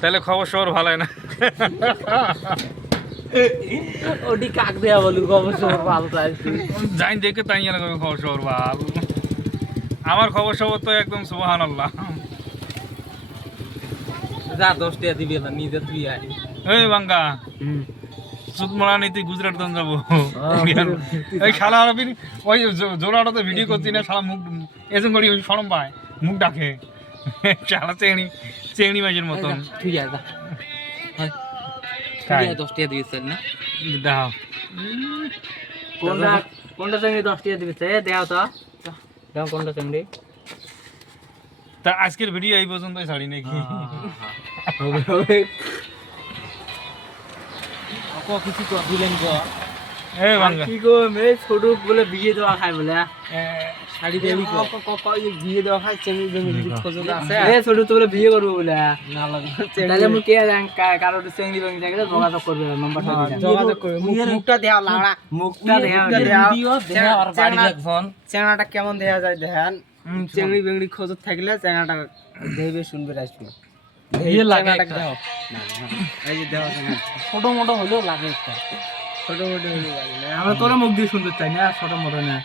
তাহলে খবর সবর ভালো না। ওটি কাক দেয়া বলু খবর সবর ভালো চাইছি। যাই দেখে তাই জানা খবর সবর ভালো। আমার খবর সবর তো একদম সুবহানাল্লাহ। যা 10 টাকা দিবি না নিজে তুই আয়। এই বাঙ্গা সুদ মারা নিতে গুজরাট দন যাবো। এই শালা আরবি ওই জোরাটাতে ভিডিও করছি না, শালা মুখ এসে করি শরম পায়, মুখ ডাকে শালা চেংড়ি মাঝের মতন। তুই আয় যা। তুই আয় 10 টাকা দিবি না? দাও কোনটা কোনটা চিংড়ি 10 টাকা দিবি দেও তো। দাও কোনটা চিংড়ি? তা আজকের ভিডিও এই পর্যন্তই ছাড়ি নাকি? হবে হবে। আপু কিছু তো দিলেন গো। এই বাঙ্গা কি গো মে ছোট বলে বিয়ে দেওয়া খায় বলে শাড়ি দেবি কো বিয়ে দেওয়া খায় চেমি জমি খোঁজো আছে এ ছোট তো বলে বিয়ে করব বলে না লাগে তাহলে আমি কে জান কারো চেঙ্গি বঙ্গি জায়গায় যোগাযোগ করবে নাম্বারটা দিই যোগাযোগ করবে মুখটা দেয়া লাগা মুখটা দেয়া ভিডিও দেয়া আর বাড়ি দেখছন চ্যানেলটা কেমন দেয়া যায় দেখেন চেঙ্গি বেঙ্গি খোঁজত থাকলে চ্যানেলটা দেখবে শুনবে আসবে এই লাগে একটা দাও এই যে দাও ছোট মোটো হলেও লাগে একটা ছোট মোটো হলেও লাগে আমরা তোরা মুখ দিয়ে শুনতে চাই না ছোট মোটো না